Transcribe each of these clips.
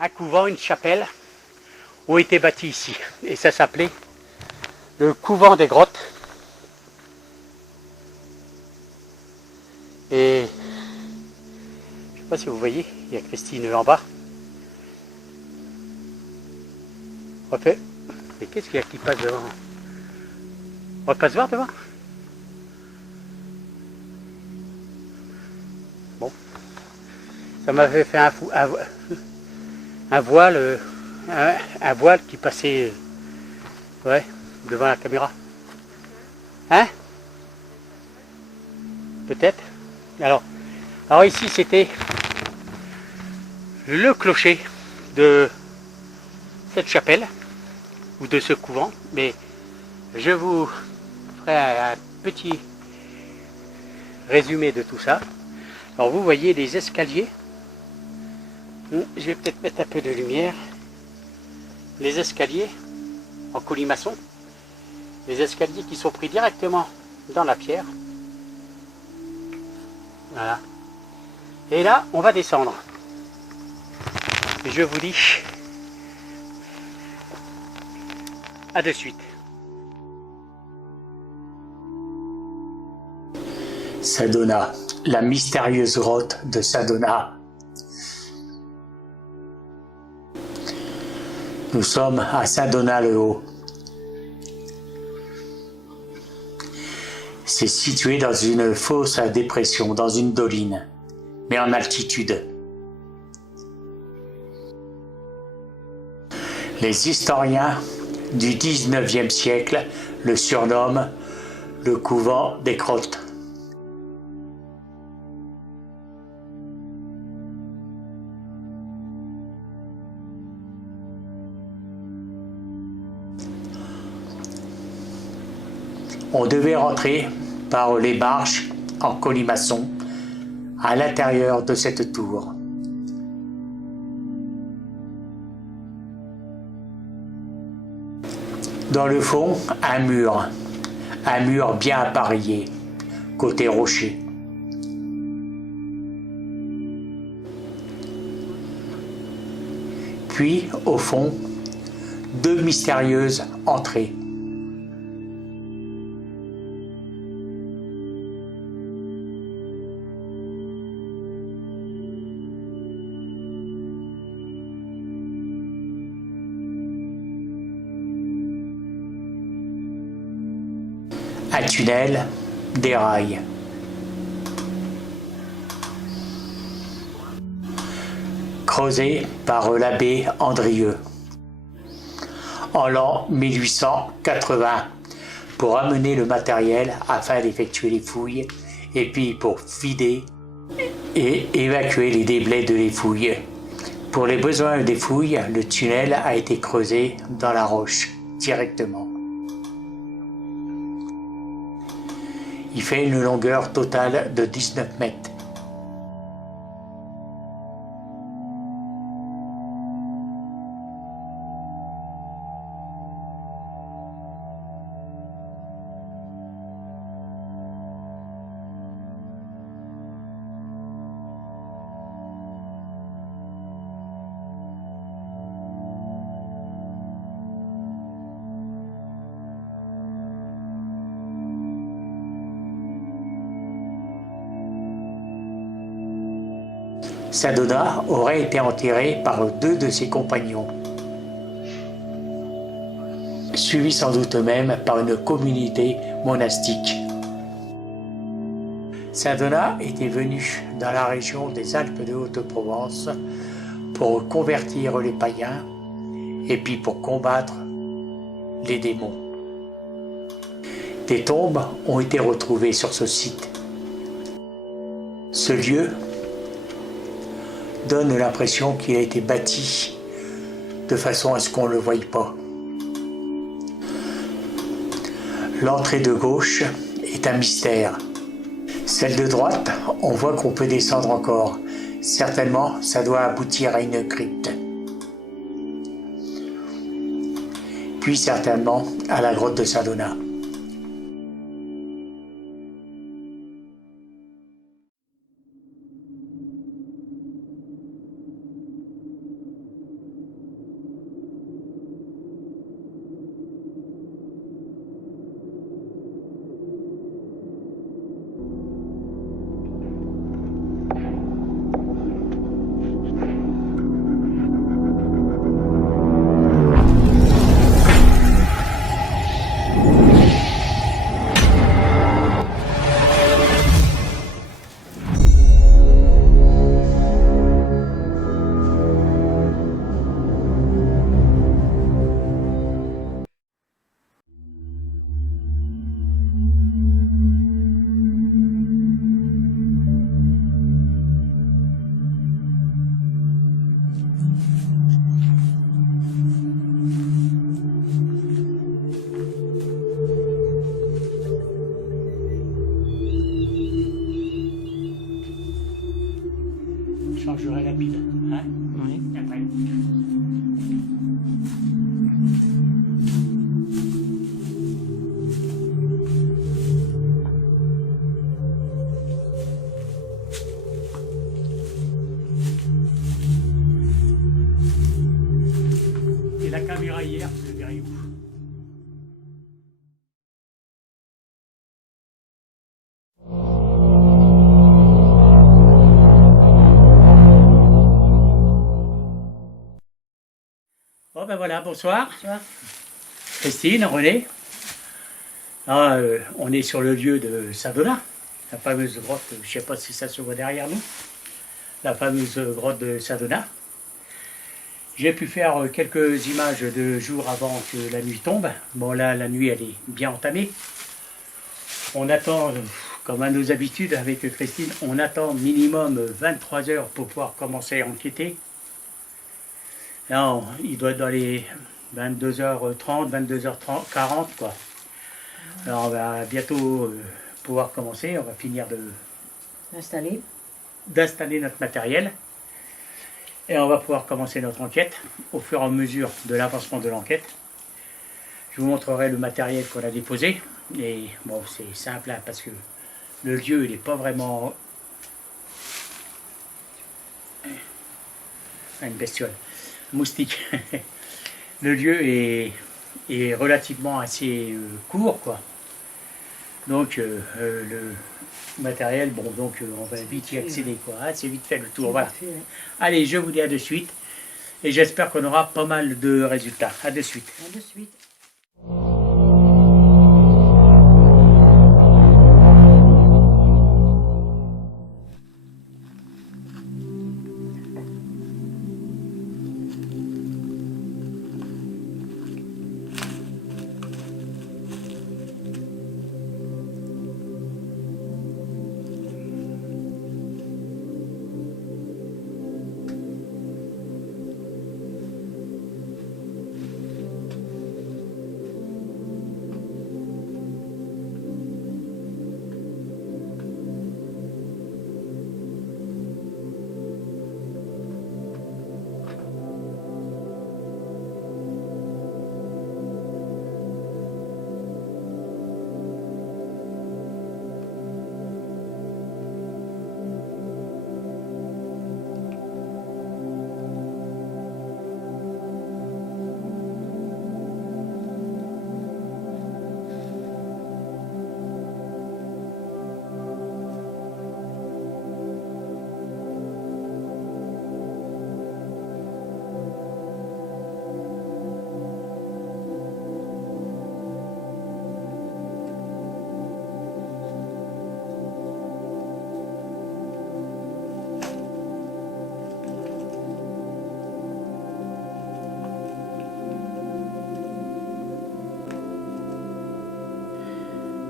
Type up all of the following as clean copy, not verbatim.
un couvent, une chapelle, ont été bâtis ici. Et ça s'appelait le couvent des grottes. Et je ne sais pas si vous voyez, il y a Christine en bas. Refait. Mais qu'est-ce qu'il y a qui passe devant? On va pas se voir devant? Bon. Ça m'avait fait un voile, un voile qui passait ouais, devant la caméra. Hein? Peut-être. Alors ici c'était le clocher de cette chapelle ou de ce couvent, mais je vous ferai un petit résumé de tout ça. Alors vous voyez les escaliers. Je vais peut-être mettre un peu de lumière. Les escaliers en colimaçon. Les escaliers qui sont pris directement dans la pierre. Voilà. Et là, on va descendre. Et je vous dis à de suite. Sadona, la mystérieuse grotte de Sadona. Nous sommes à Sadona-le-Haut. C'est situé dans une fausse dépression, dans une doline, mais en altitude. Les historiens du XIXe siècle le surnomment le couvent des grottes. On devait rentrer par les marches en colimaçon à l'intérieur de cette tour. Dans le fond, un mur bien appareillé, côté rocher. Puis, au fond, deux mystérieuses entrées. Un tunnel, des rails. Creusé par l'abbé Andrieux en l'an 1880 pour amener le matériel afin d'effectuer les fouilles et puis pour vider et évacuer les déblais de les fouilles. Pour les besoins des fouilles, le tunnel a été creusé dans la roche directement. Il fait une longueur totale de 19 mètres. Sadona aurait été enterré par deux de ses compagnons, suivi sans doute même par une communauté monastique. Sadona était venu dans la région des Alpes de Haute-Provence pour convertir les païens et puis pour combattre les démons. Des tombes ont été retrouvées sur ce site. Ce lieu donne l'impression qu'il a été bâti de façon à ce qu'on ne le voie pas. L'entrée de gauche est un mystère. Celle de droite, on voit qu'on peut descendre encore. Certainement, ça doit aboutir à une crypte. Puis certainement à la grotte de Sadona. chargerai la pile. Hein, Oui. après. Et la caméra hier, vous le verrez où? Bon ben voilà, bonsoir. Bonsoir. Christine, René. Ah, on est sur le lieu de Sadona, la fameuse grotte, je ne sais pas si ça se voit derrière nous, la fameuse grotte de Sadona. J'ai pu faire quelques images de jour avant que la nuit tombe. Bon là, la nuit elle est bien entamée. On attend, comme à nos habitudes avec Christine, on attend minimum 23 heures pour pouvoir commencer à enquêter. Là, il doit être dans les 22h30, 22h40 quoi. Alors on va bientôt pouvoir commencer, on va finir d'installer notre matériel et on va pouvoir commencer notre enquête au fur et à mesure de l'avancement de l'enquête. Je vous montrerai le matériel qu'on a déposé et bon c'est simple hein, parce que le lieu il n'est pas vraiment une bestiole, moustique. Le lieu est relativement assez court quoi. Donc le matériel, bon donc on va vite y accéder quoi, hein, c'est vite fait le tour, voilà. Fait, ouais. Allez, je vous dis à de suite et j'espère qu'on aura pas mal de résultats. À de suite. À de suite.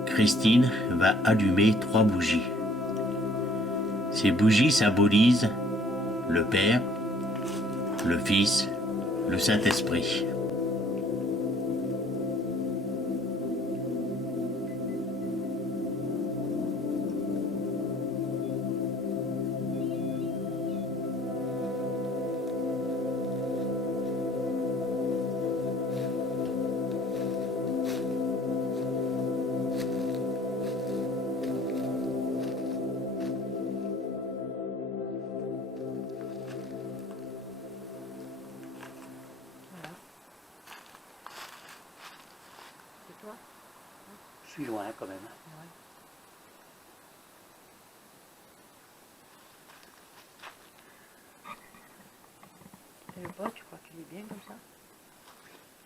Christine va allumer 3 bougies. Ces bougies symbolisent le Père, le Fils, le Saint-Esprit. Je suis loin quand même. Tu le vois, tu crois qu'il est bien comme ça?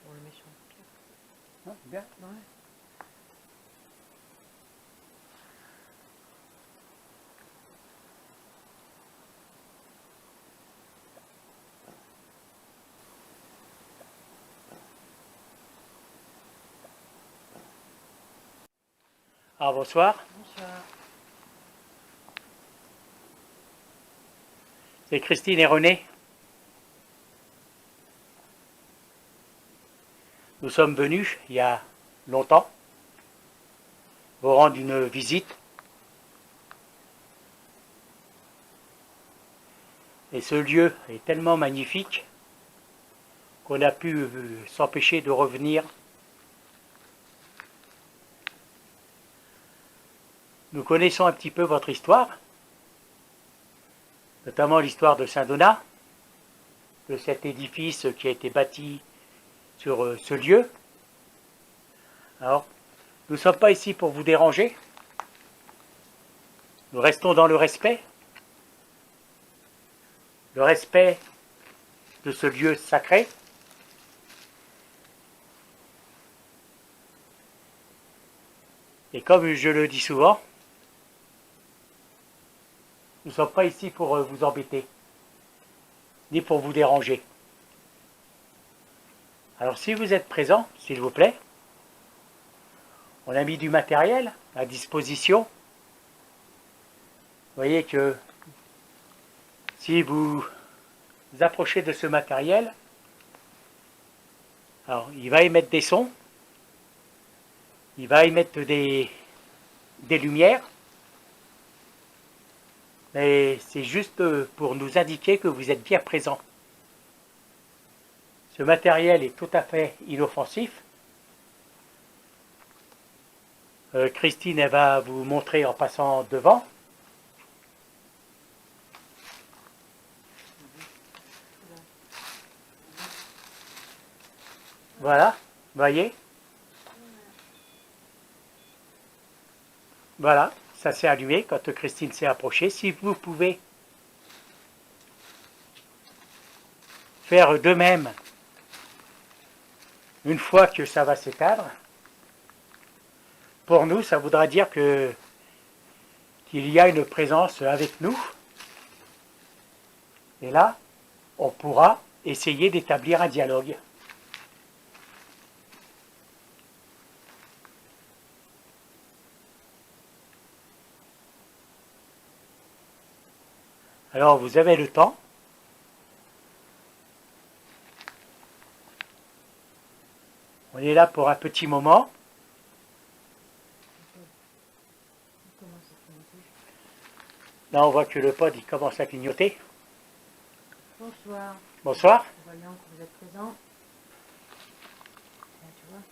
On le met sur le pied. Non, bien. Ouais. Ah, bonsoir. Bonsoir. C'est Christine et René. Nous sommes venus il y a longtemps vous rendre une visite. Et ce lieu est tellement magnifique qu'on a pu s'empêcher de revenir. Nous connaissons un petit peu votre histoire, notamment l'histoire de Saint-Donat, de cet édifice qui a été bâti sur ce lieu. Alors, nous ne sommes pas ici pour vous déranger. Nous restons dans le respect de ce lieu sacré. Et comme je le dis souvent, nous ne sommes pas ici pour vous embêter, ni pour vous déranger. Alors si vous êtes présent, s'il vous plaît, on a mis du matériel à disposition. Vous voyez que si vous approchez de ce matériel, alors il va émettre des sons, il va émettre des lumières, mais c'est juste pour nous indiquer que vous êtes bien présent. Ce matériel est tout à fait inoffensif. Christine, elle va vous montrer en passant devant. Voilà, voyez. Voilà, ça s'est allumé quand Christine s'est approchée. Si vous pouvez faire de même une fois que ça va s'éteindre, pour nous, ça voudra dire qu'il y a une présence avec nous. Et là, on pourra essayer d'établir un dialogue. Alors, vous avez le temps. On est là pour un petit moment. Là, on voit que le pod il commence à clignoter. Bonsoir. Bonsoir. Voyons que vous êtes présent. Là, tu vois.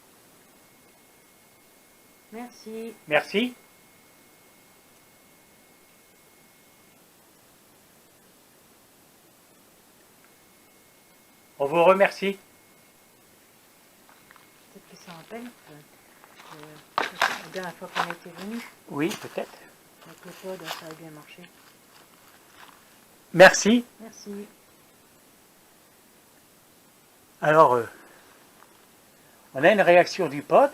Merci. Merci. On vous remercie. Peut-être que ça rappelle la dernière fois qu'on était venu Oui, peut-être. avec le pod, ça a bien marché. Merci. Merci. Alors, on a une réaction du pod.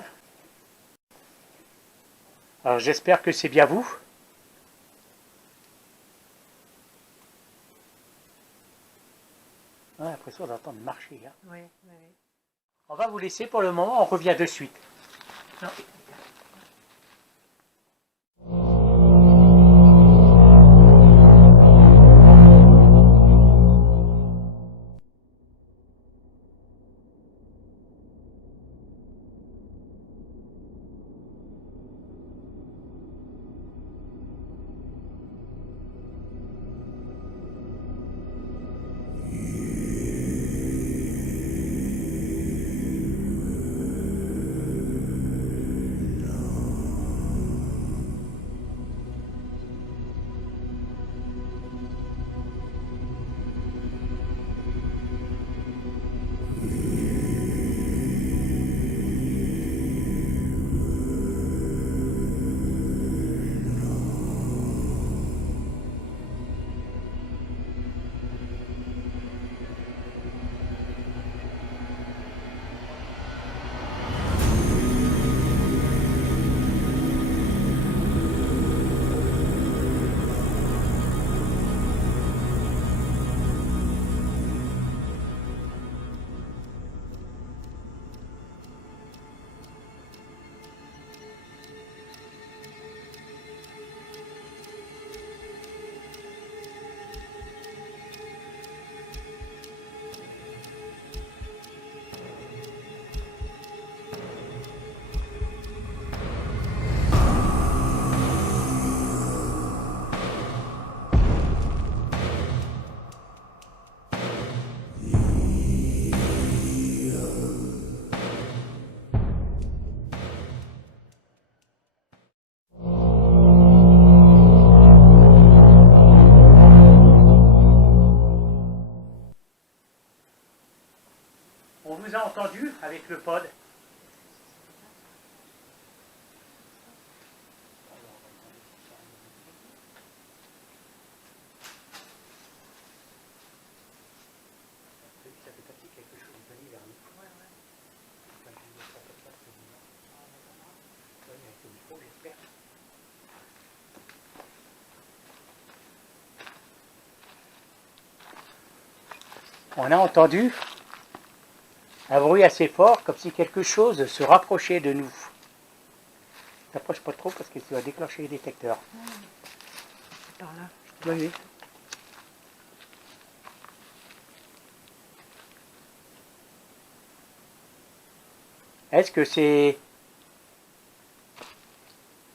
Alors, j'espère que c'est bien vous. On a l'impression d'entendre marcher. Hein. Oui, oui, oui. On va vous laisser pour le moment, on revient de suite. Non. avec le pod. On a entendu un bruit assez fort, comme si quelque chose se rapprochait de nous. T'approches pas trop parce que tu vas déclencher les détecteurs. C'est par là. Oui, oui. Est-ce que c'est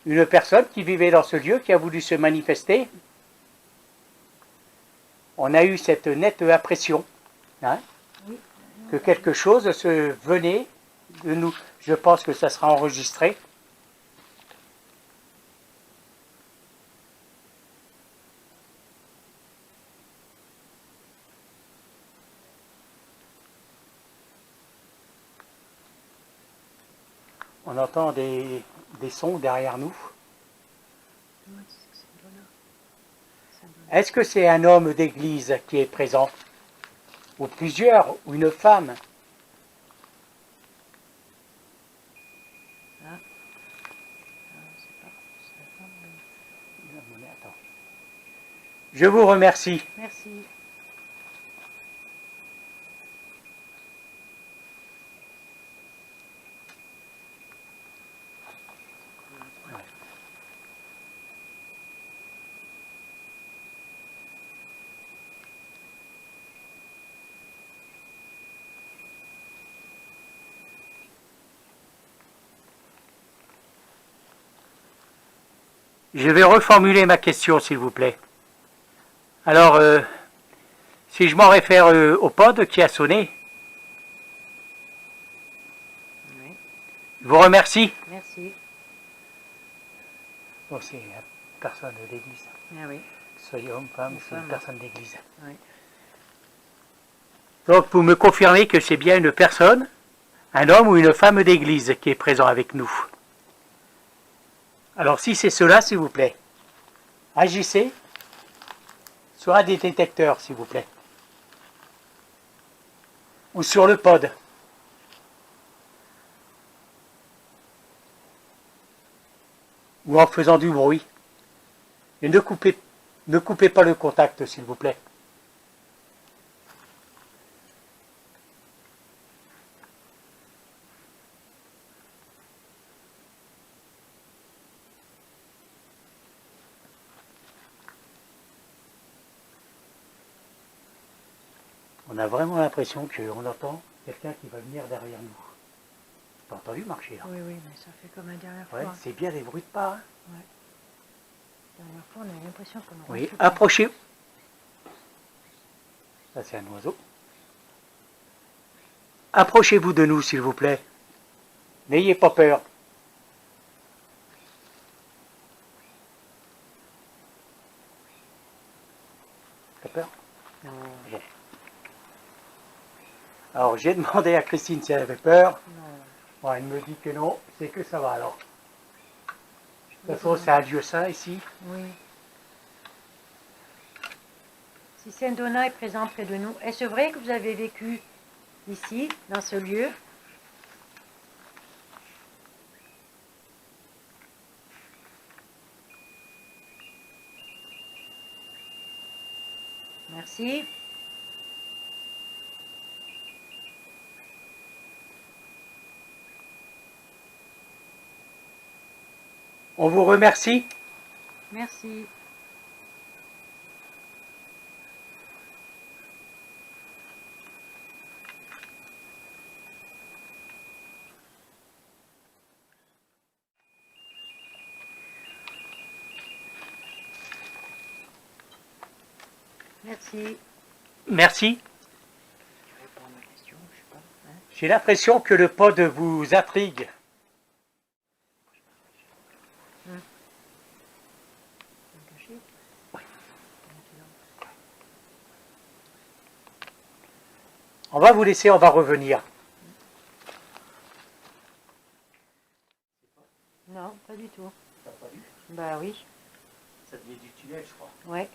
une personne qui vivait dans ce lieu qui a voulu se manifester? On a eu cette nette impression, hein, Oui. que quelque chose se venait de nous. Je pense que ça sera enregistré. On entend des sons derrière nous. Ouais, c'est Donna. Est-ce que c'est un homme d'église qui est présent? Ou plusieurs, ou une femme? Ah. C'est pas. C'est la femme. Attends. Je vous remercie. Merci. Je vais reformuler ma question, s'il vous plaît. Alors, si je m'en réfère au pod qui a sonné, Oui. je vous remercie. Merci. Bon, c'est une personne d'église. Ah oui. Soyez homme, femme, Une c'est une femme. personne d'église. Oui. Donc, vous me confirmez que c'est bien une personne, un homme ou une femme d'église qui est présent avec nous. Alors, si c'est cela, s'il vous plaît, agissez sur un des détecteurs, s'il vous plaît. Ou sur le pod. Ou en faisant du bruit. Et ne coupez pas le contact, s'il vous plaît. On a vraiment l'impression qu'on entend quelqu'un qui va venir derrière nous. T'as entendu marcher là? Oui, oui, mais ça fait comme la dernière Ouais, fois. c'est bien des bruits de pas. Hein? La dernière fois, on a l'impression qu'on Oui, rentre tout approchez. Ça, c'est un oiseau. Approchez-vous de nous, s'il vous plaît. N'ayez pas peur. T'as peur? Non. Bon. Alors, j'ai demandé à Christine si elle avait peur. Non. Bon, elle me dit que non, c'est que ça va alors. De toute façon, c'est un lieu saint ici. Oui. Si Saint Donat est présent près de nous, est-ce vrai que vous avez vécu ici, dans ce lieu? Merci. On vous remercie. Merci. Merci. Merci. Tu réponds à ma question, je sais pas. Hein? J'ai l'impression que le pod vous intrigue. Caché? On va vous laisser, on va revenir. Ça devient du tunnel, je crois. Ouais.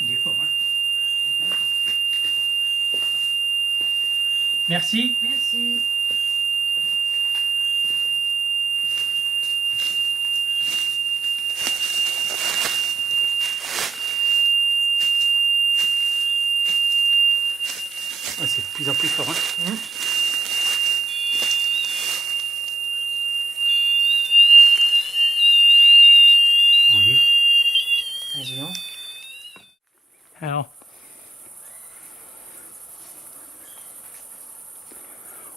Il est fort, hein. Merci. Merci. Ah, c'est de plus en plus fort, hein. Oui. Vas-y, hein. Alors,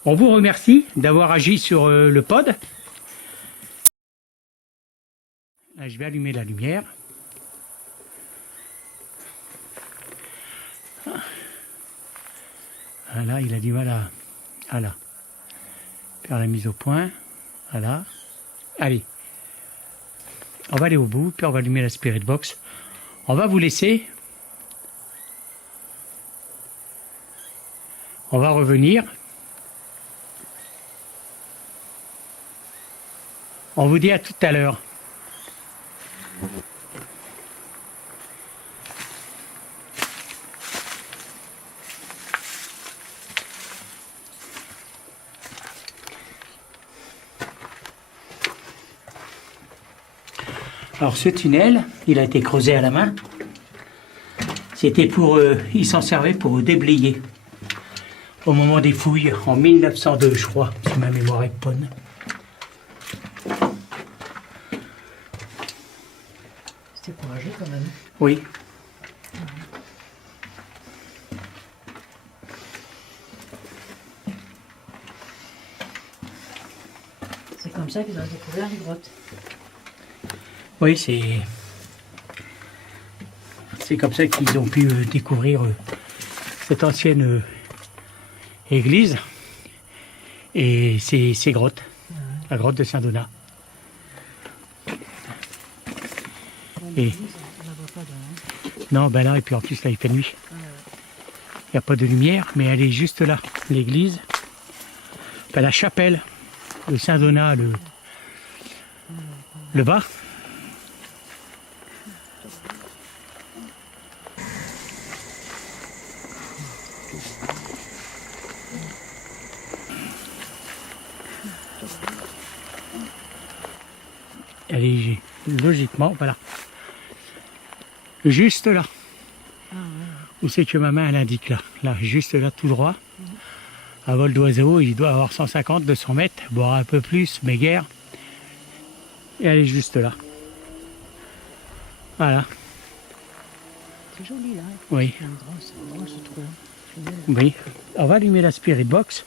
on vous remercie d'avoir agi sur le pod. Là, je vais allumer la lumière. Voilà, il a du mal à là, faire la mise au point. Voilà. Allez, on va aller au bout, puis on va allumer la Spirit Box. On va vous laisser. On va revenir. On vous dit à tout à l'heure. Alors ce tunnel, il a été creusé à la main. C'était pour, il s'en servait pour déblayer. Au moment des fouilles, en 1902, je crois, si ma mémoire est bonne. C'était courageux quand même. Oui. C'est comme ça qu'ils ont découvert les grottes. Oui, c'est comme ça qu'ils ont pu découvrir cette ancienne église et ces grottes, la grotte de Saint-Donat. Et non, ben là, et puis en plus là, il fait nuit. Il n'y a pas de lumière, mais elle est juste là, l'église. Ben, la chapelle de Saint-Donat, le bas. Elle est logiquement, voilà. Juste là. Où c'est que ma main elle indique là. Là, juste là, tout droit. À vol d'oiseau, il doit avoir 150, 200 mètres, voire un peu plus, mais guère. Et elle est juste là. Voilà. C'est joli là. Oui. Ce trou. Oui. On va allumer la Spirit Box.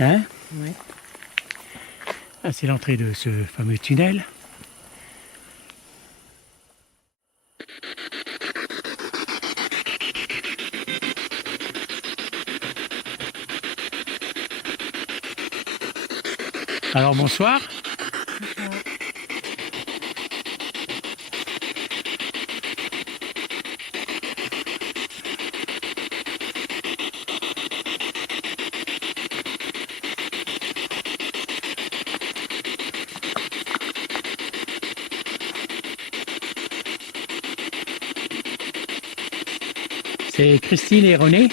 Hein? Ouais. Ah, c'est l'entrée de ce fameux tunnel. Alors bonsoir. C'est Christine et René.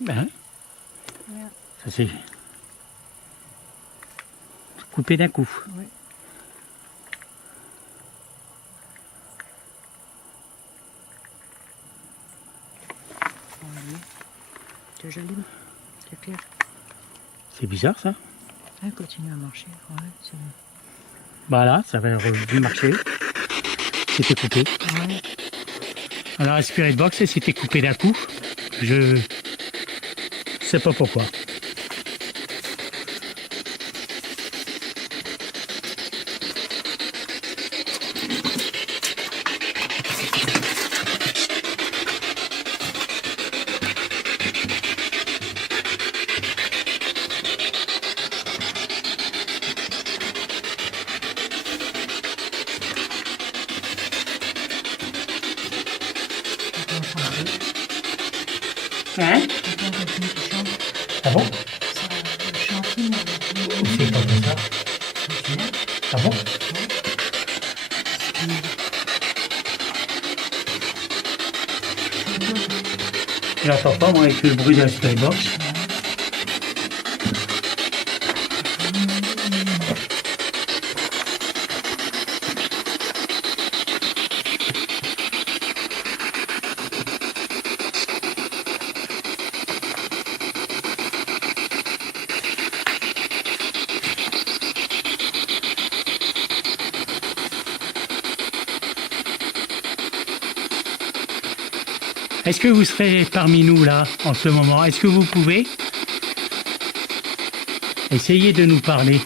Ben, ça c'est coupé d'un coup. Oui. C'est joli, c'est clair. C'est bizarre ça. Elle continue à marcher. Ouais, c'est bon. Voilà, ça va bien marcher. C'était coupé. Ouais. Alors, Spirit Box, c'était coupé d'un coup. Je sais pas pourquoi. Hein? Ah bon? C'est pas comme ça. Ah bon? J'entends pas moi avec le bruit de la Spirit Box. Est-ce que vous serez parmi nous là en ce moment? Est-ce que vous pouvez essayer de nous parler?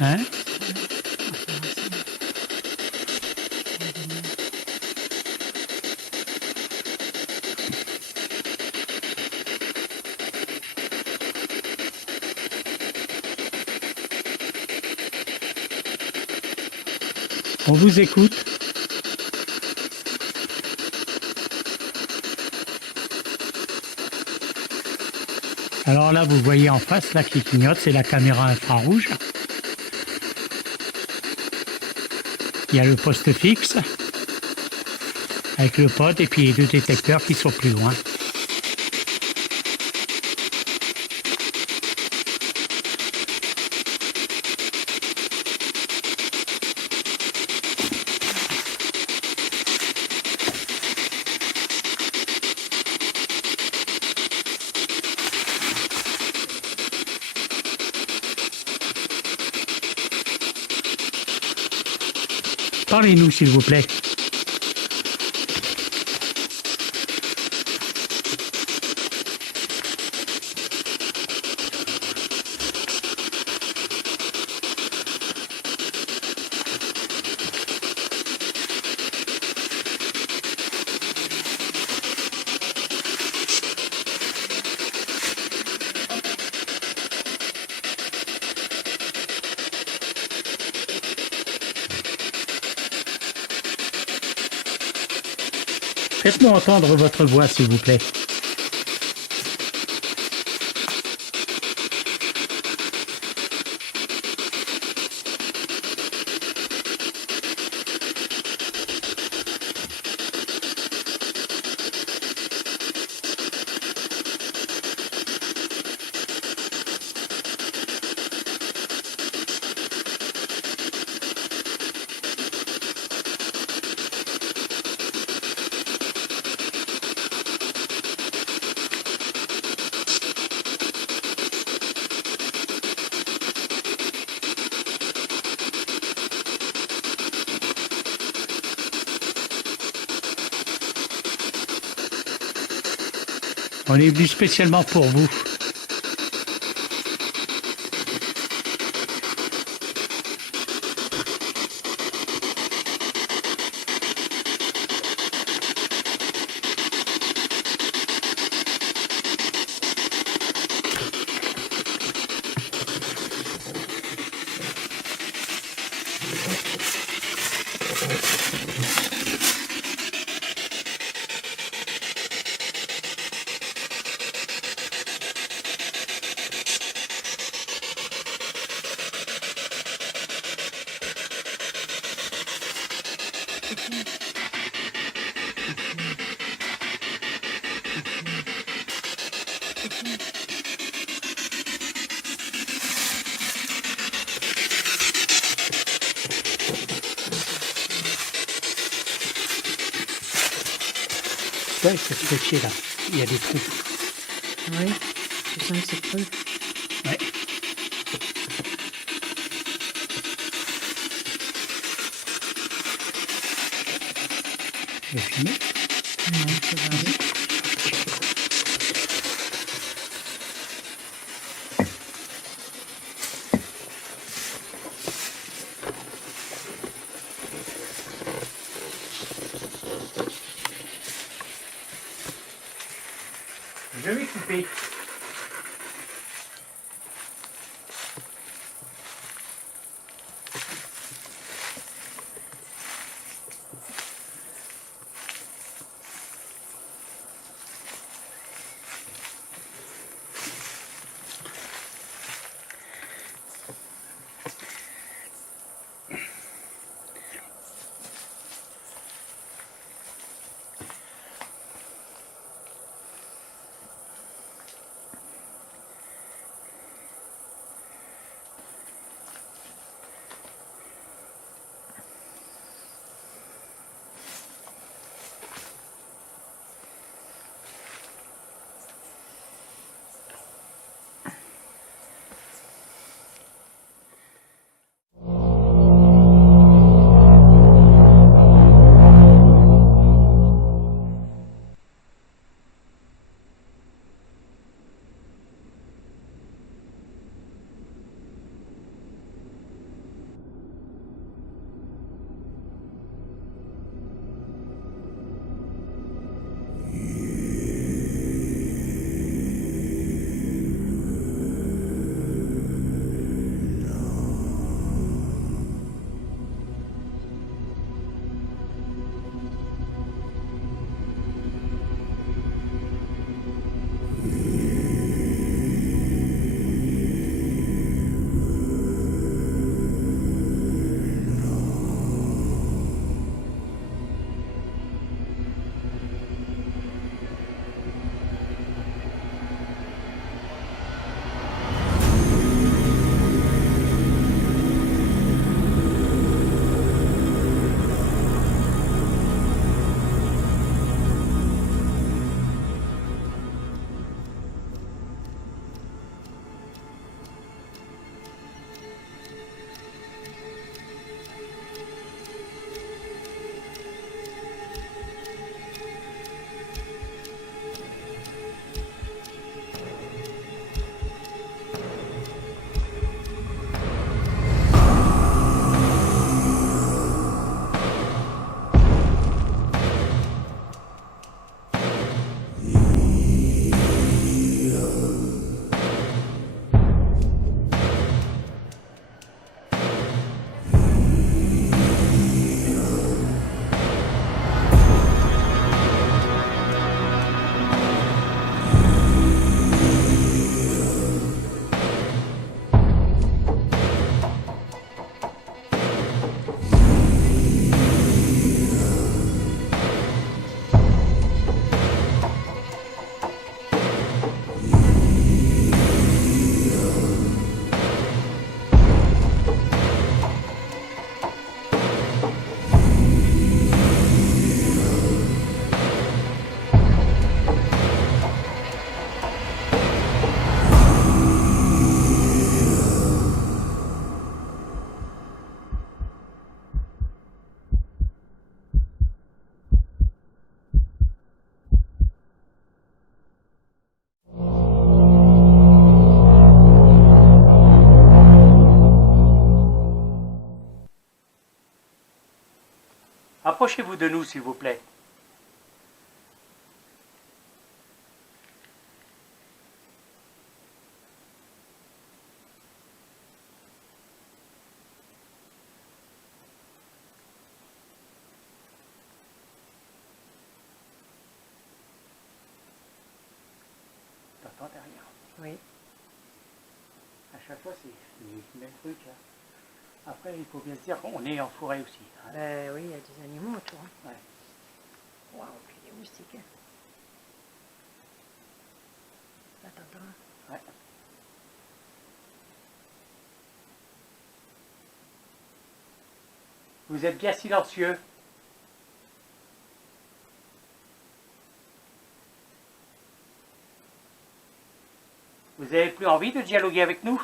Hein? On vous écoute. Alors là, vous voyez en face, là, qui clignote, c'est la caméra infrarouge. Il y a le poste fixe, avec le pod, et puis les deux détecteurs qui sont plus loin. Parlez-nous, s'il vous plaît. Faites-moi entendre votre voix, s'il vous plaît. On est venu spécialement pour vous. Ouais, c'est fléché là. Il y a des trous. Oui, je sens que c'est creux. Ouais. Je vais filmer. Non, c'est vrai. Je vais couper. Rapprochez-vous de nous, s'il vous plaît. T'entends derrière? Oui. À chaque fois, c'est le même truc. Hein. Après, il faut bien se dire qu'on est en forêt aussi. Hein. Ben oui, il y a des animaux autour. Hein. Ouais. Waouh, puis des moustiques. Hein. Là, t'entends? Ouais. Vous êtes bien silencieux. Vous n'avez plus envie de dialoguer avec nous?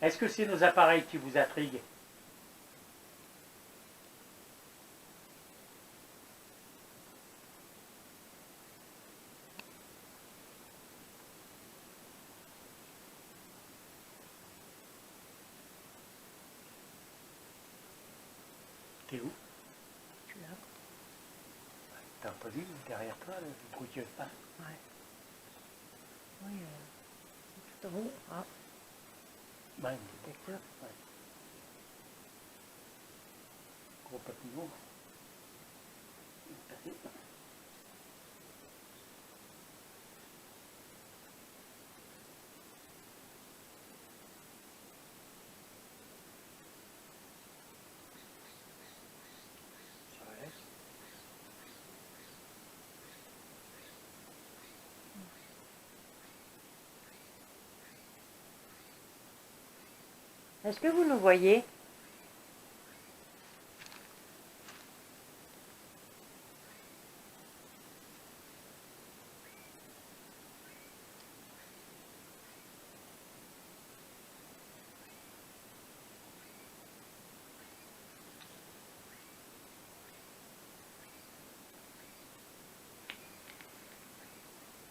Est-ce que c'est nos appareils qui vous intriguent? T'es où? Je suis là. T'as entendu derrière toi le bruit de pain? Ouais. Oui, c'est tout en haut. Ah, Ben, détecteur. ouais. Gros papillon. Passé. Ouais. Est-ce que vous nous voyez?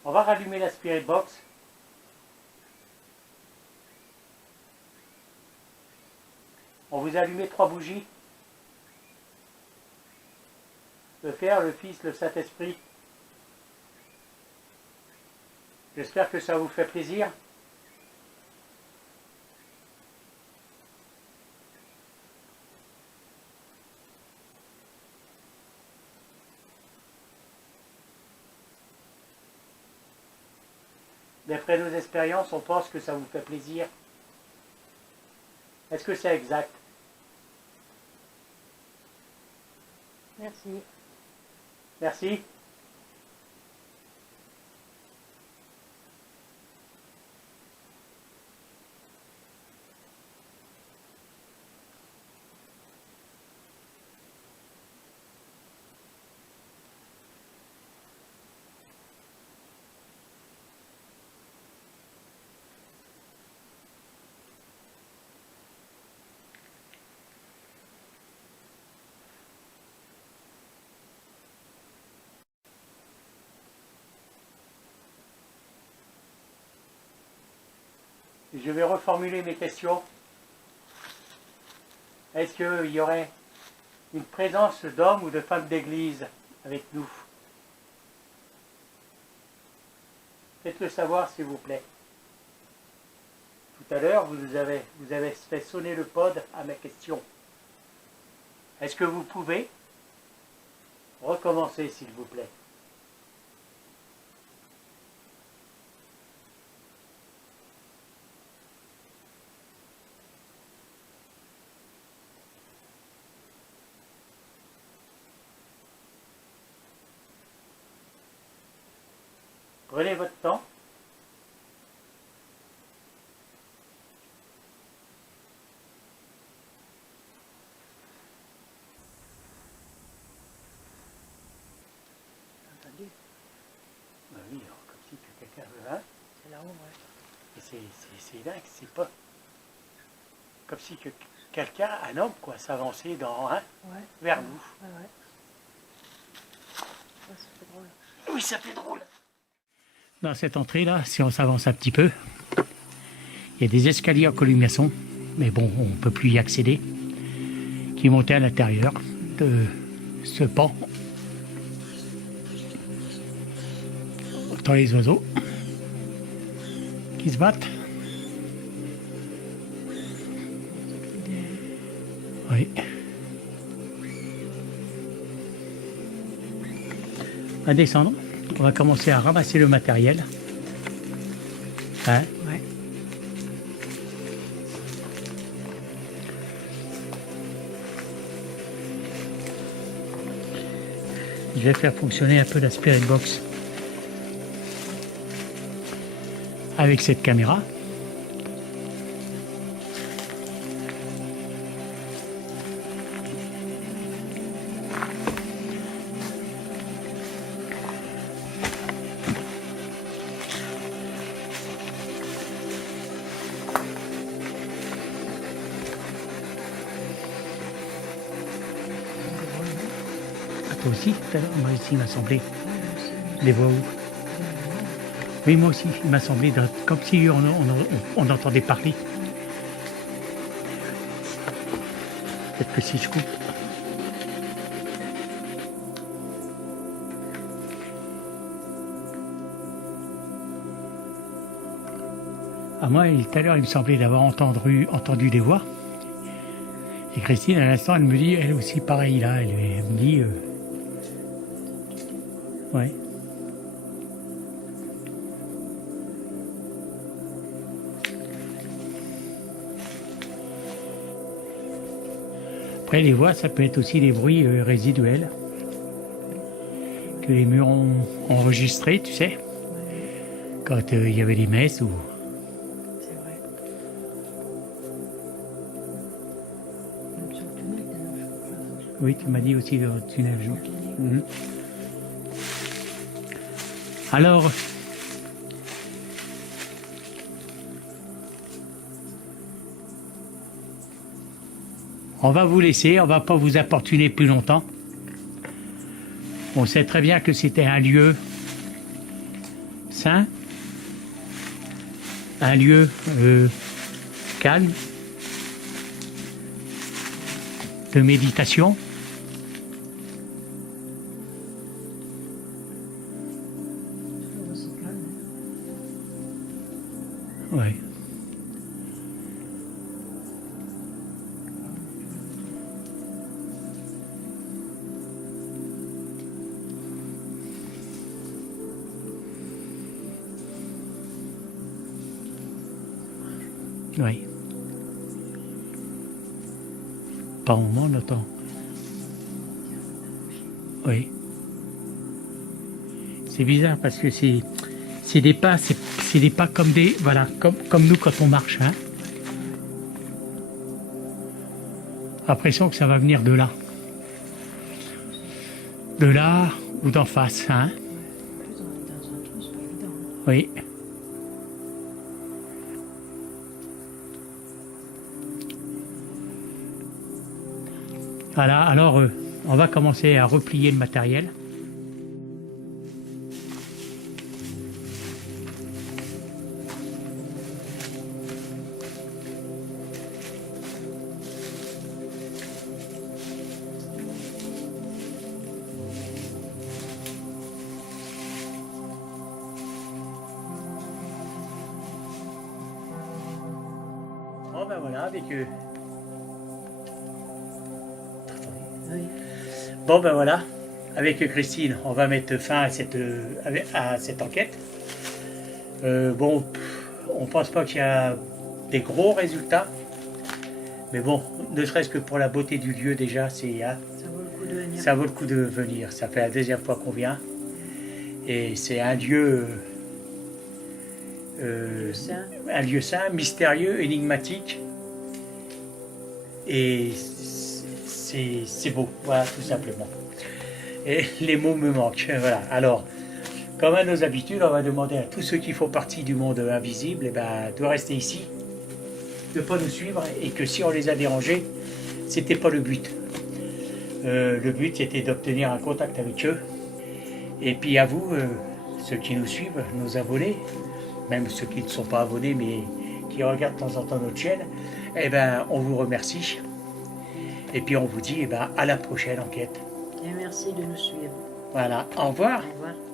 On va rallumer la spirit box. On vous a allumé 3 bougies. Le Père, le Fils, le Saint-Esprit. J'espère que ça vous fait plaisir. D'après nos expériences, on pense que ça vous fait plaisir. Est-ce que c'est exact? Merci. Merci. Je vais reformuler mes questions. Est-ce qu'il y aurait une présence d'hommes ou de femmes d'église avec nous? Faites-le savoir, s'il vous plaît. Tout à l'heure, vous avez fait sonner le pod à ma question. Est-ce que vous pouvez recommencer, s'il vous plaît? Prenez votre temps. Entendu? Ben oui, alors, comme si quelqu'un veut, hein? C'est là-haut, ouais. Et c'est dingue, c'est pas. comme si que quelqu'un, un homme, quoi, s'avançait Ouais. vers nous. Ouais, ouais. Ouais, ça fait drôle. Oui, ça fait drôle. Dans cette entrée-là, si on s'avance un petit peu, il y a des escaliers en colimaçon, mais bon, on ne peut plus y accéder, qui montaient à l'intérieur de ce pan. Dans les oiseaux qui se battent. Oui. On va descendre. On va commencer à ramasser le matériel. Hein? Ouais. Je vais faire fonctionner un peu la Spirit Box avec cette caméra. Toi aussi, tout à l'heure, moi aussi, il m'a semblé. Les voix où? Oui, moi aussi, il m'a semblé comme si on entendait parler. Peut-être que si je coupe. À moi, tout à l'heure, il me semblait d'avoir entendu des voix. Et Christine, à l'instant, elle me dit, elle aussi, pareil, là. Elle me dit... ouais. Après, les voix, ça peut être aussi des bruits résiduels que les murs ont enregistrés, tu sais, quand il y avait des messes ou... C'est vrai. Même sur le tunnel, d'ailleurs, Oui, tu m'as dit aussi le tunnel. Mhm. Alors, on va vous laisser, on va pas vous importuner plus longtemps. On sait très bien que c'était un lieu sain, un lieu calme, de méditation. toujours aussi calme. Ouais. Oui. Par moment, on entend. Oui. C'est bizarre parce que c'est des pas, c'est des pas comme des, voilà, comme nous quand on marche, hein. L'impression que ça va venir de là. De là ou d'en face, hein. Plus on est dans un trou, c'est pas évident. Oui. Voilà, alors on va commencer à replier le matériel. Bon ben voilà, avec Oui. bon ben voilà, avec Christine, on va mettre fin à cette enquête. Bon, on pense pas qu'il y a des gros résultats, mais bon, ne serait-ce que pour la beauté du lieu déjà, c'est Ça vaut le coup de venir. ça vaut le coup de venir. Ça fait la deuxième fois qu'on vient, et c'est un lieu Saint. un lieu sain, mystérieux, énigmatique, et c'est beau, voilà, tout simplement. Et les mots me manquent, voilà. Alors, comme à nos habitudes, on va demander à tous ceux qui font partie du monde invisible, de rester ici, de ne pas nous suivre et que si on les a dérangés, c'était pas le but. Le but c'était d'obtenir un contact avec eux. Et puis à vous, ceux qui nous suivent, nos abonnés, même ceux qui ne sont pas abonnés mais qui regardent de temps en temps notre chaîne, eh ben, on vous remercie. Et puis on vous dit à la prochaine enquête. Et merci de nous suivre. Voilà, au revoir. Au revoir.